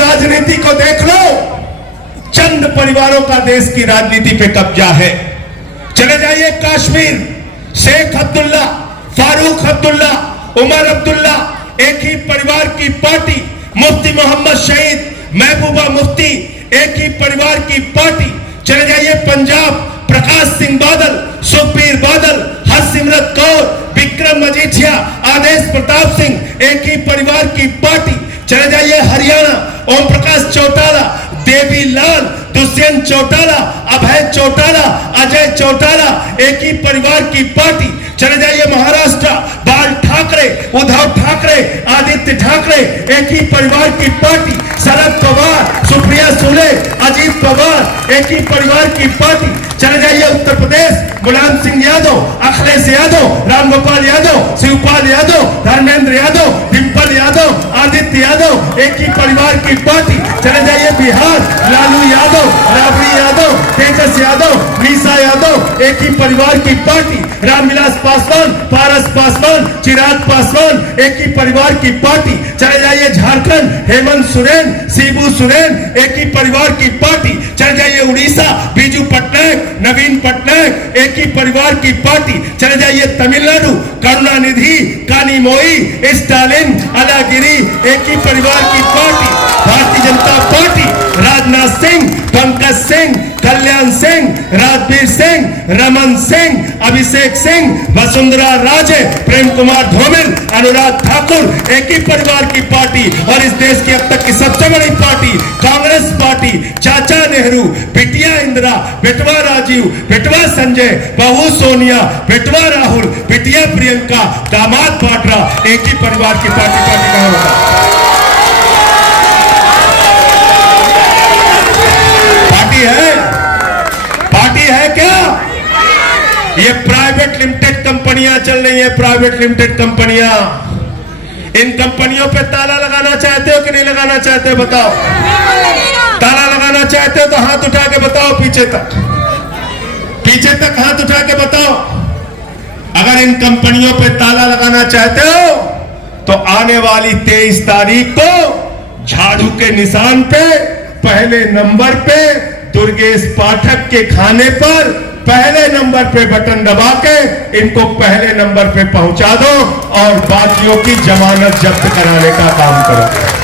राजनीति को देख लो, चंद परिवारों का देश की राजनीति पे कब्जा है। चले जाइए कश्मीर, शेख अब्दुल्ला, फारूक अब्दुल्ला, उमर अब्दुल्ला, एक ही परिवार की पार्टी। मुफ्ती मोहम्मद शहीद, महबूबा मुफ्ती, एक ही परिवार की पार्टी। चले जाइए पंजाब, प्रकाश सिंह बादल, सुखबीर बादल, हरसिमरत कौर, विक्रम मजीठिया, आदेश प्रताप सिंह, एक ही परिवार की पार्टी। चले जाइए हरियाणा, ओम प्रकाश चौटाला, देवी लाल, दुष्यंत चौटाला, अभय चौटाला, अजय चौटाला, एक ही परिवार की पार्टी। चले जाइए महाराष्ट्र, बाल ठाकरे, उद्धव ठाकरे, आदित्य ठाकरे, एक ही परिवार की पार्टी। शरद पवार, सुप्रिया सुले, अजीत पवार, एक ही परिवार की पार्टी। चले जाइए उत्तर प्रदेश, मुलायम सिंह यादव, अखिलेश यादव, रामगोपाल यादव, शिवपाल यादव, धर्मेंद्र यादव, डिंपल यादव, आदित्य यादव, एक ही परिवार की पार्टी। चले जाइए बिहार, लालू यादव, राबड़ी यादव, तेजस यादव, मीसा यादव, एक ही परिवार की पार्टी। रामविलास पासवान, पारस पासवान, चिराग पासवान, एक ही परिवार की पार्टी। चले जाइए झारखंड, हेमंत सोरेन, शिबू सोरेन, एक ही परिवार की पार्टी। चले जाइए उड़ीसा, बीजू पटनायक, नवीन पटनायक, एक ही परिवार की पार्टी। चले जाइए तमिलनाडु, करुणानिधि, कानीमोई, स्टालिन, अलागिरी, एक ही परिवार की पार्टी। भारतीय जनता पार्टी, राजनाथ सिंह, पंकज सिंह, कल्याण सिंह, राजवीर सिंह, रमन सिंह, अभिषेक सिंह, वसुंधरा राजे, प्रेम कुमार धूमिल, अनुराग ठाकुर, एक ही परिवार की पार्टी। और इस देश की अब तक की सबसे बड़ी पार्टी कांग्रेस पार्टी, चाचा नेहरू, बिटिया इंदिरा, बेटवा राजीव, बेटवा संजय, बहू सोनिया, बेटवा राहुल, बिटिया प्रियंका, दामाद वाड्रा, एक ही परिवार की पार्टी कहां होता? पार्टी है क्या? ये प्राइवेट लिमिटेड कंपनियां चल रही है, प्राइवेट लिमिटेड कंपनियां। इन कंपनियों पे ताला लगाना चाहते हो कि नहीं लगाना चाहते हो? बताओ। ताला लगाना चाहते हो तो हाथ उठा के बताओ, पीछे तक, पीछे तक हाथ उठा के बताओ। अगर इन कंपनियों पे ताला लगाना चाहते हो तो आने वाली 23 तारीख को झाड़ू के निशान पे, पहले नंबर पे, दुर्गेश पाठक के खाने पर पहले नंबर पे बटन दबा के इनको पहले नंबर पे पहुंचा दो और बाकियों की जमानत जब्त कराने का काम करो।